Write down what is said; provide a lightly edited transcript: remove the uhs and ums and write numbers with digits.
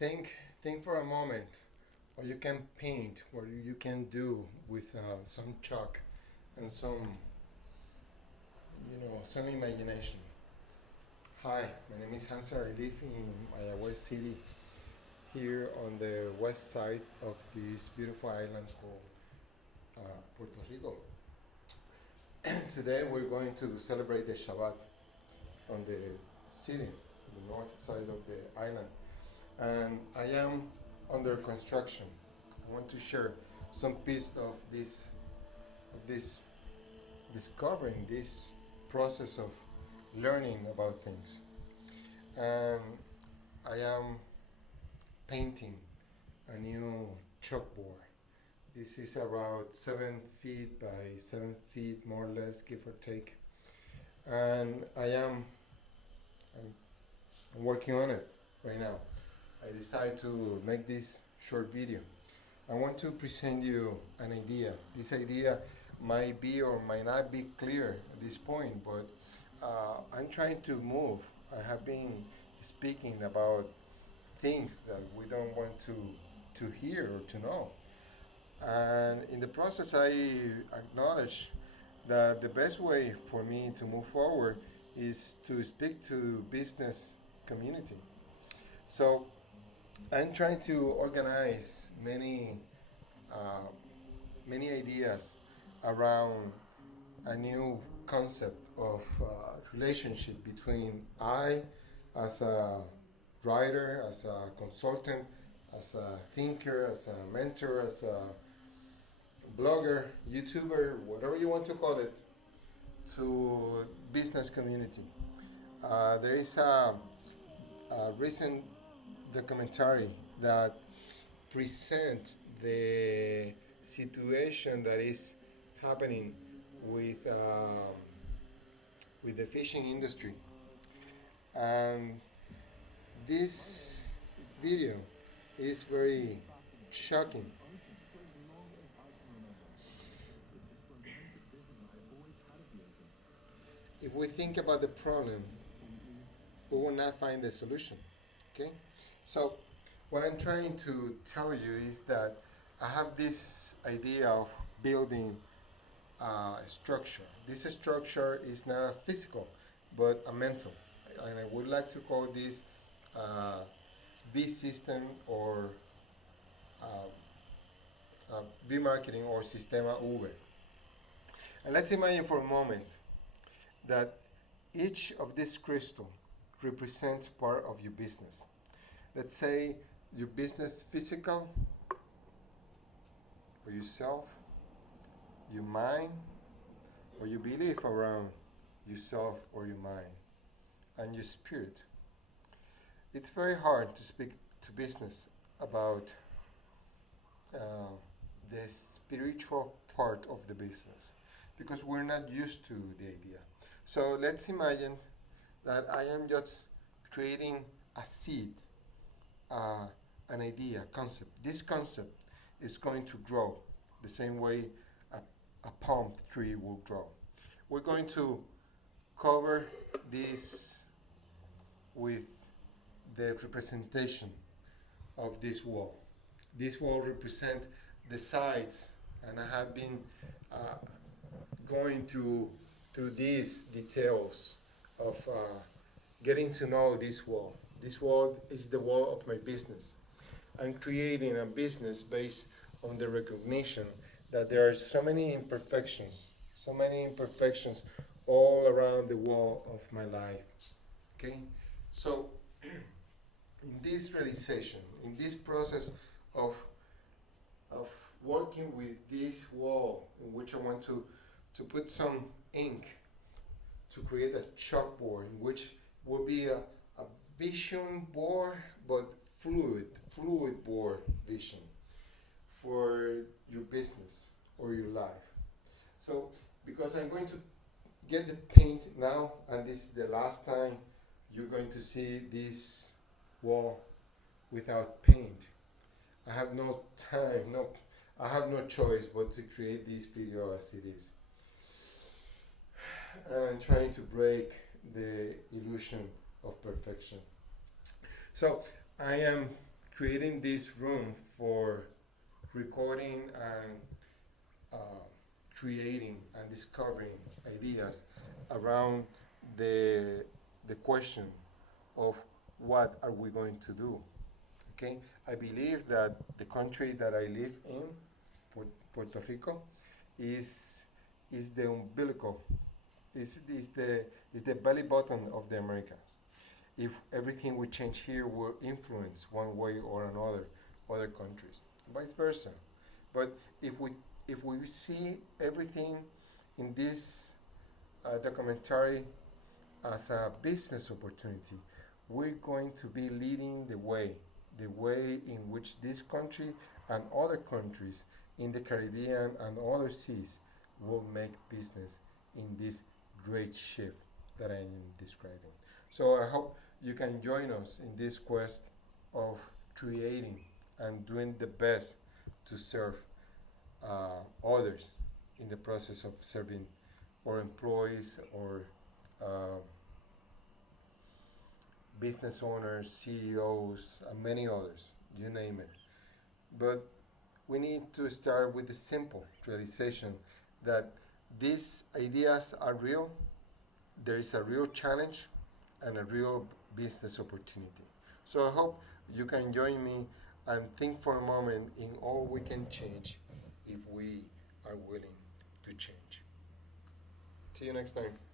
Think, think for a moment what you can paint, what you can do with some chalk and some imagination. Hi, my name is Hansa. I live in Mayagüez City, here on the west side of this beautiful island called Puerto Rico. Today we're going to celebrate the Shabbat on the city, the north side of the island, and I am under construction. I want to share some piece of this discovering this process of learning about things. And I am painting a new chalkboard. This is about 7 feet by 7 feet, more or less, give or take. And I'm working on it right now. I decided to make this short video. I want to present you an idea. This idea might be or might not be clear at this point, but I'm trying to move. I have been speaking about things that we don't want to hear or to know. And in the process, I acknowledge that the best way for me to move forward is to speak to business community. So I'm trying to organize uh, many ideas around a new concept of relationship between I, as a writer, as a consultant, as a thinker, as a mentor, as a blogger, YouTuber, whatever you want to call it, to business community. There is a recent documentary that presents the situation that is happening with with the fishing industry. And this video is very shocking. If we think about the problem, we will not find the solution. Okay? So, what I'm trying to tell you is that I have this idea of building a structure. This structure is not physical, but a mental. And I would like to call this uh, V system or uh, V marketing or Sistema V. And let's imagine for a moment that each of these crystals represents part of your business. Let's say your business physical or yourself, your mind, or your belief around yourself or your mind, and your spirit. It's very hard to speak to business about uh, the spiritual part of the business because we're not used to the idea. So let's imagine that I am just creating a seed, uh, an idea, concept. This concept is going to grow the same way a palm tree will grow. We're going to cover this with the representation of this wall. This wall represents the sides, and I have been uh, going through these details of getting to know this wall. This wall is the wall of my business. I'm creating a business based on the recognition that there are so many imperfections all around the wall of my life. Okay? So, in this realization, in this process of, of working with this wall, in which I want to put some ink to create a chalkboard, in which will be a vision board, but fluid board vision for your business or your life. So, because I'm going to get the paint now, and this is the last time you're going to see this wall without paint. I have no time, I have no choice but to create this video as it is. And I'm trying to break the illusion of perfection. So I am creating this room for recording and uh, creating and discovering ideas around the the question of what are we going to do. Okay, I believe that the country that I live in, Puerto Rico, is is the umbilical, is the belly button of the Americas. If everything we change here will influence one way or another other countries, vice versa. But if we if we see everything in this documentary as a business opportunity, we're going to be leading the way in which this country and other countries in the Caribbean and other seas will make business in this great shift that I am describing. So I hope you can join us in this quest of creating and doing the best to serve others in the process of serving our employees or uh, business owners, CEOs, and many others, you name it. But we need to start with the simple realization that these ideas are real, there is a real challenge and a real business opportunity. So I hope you can join me and think for a moment in all we can change if we are willing to change. See you next time.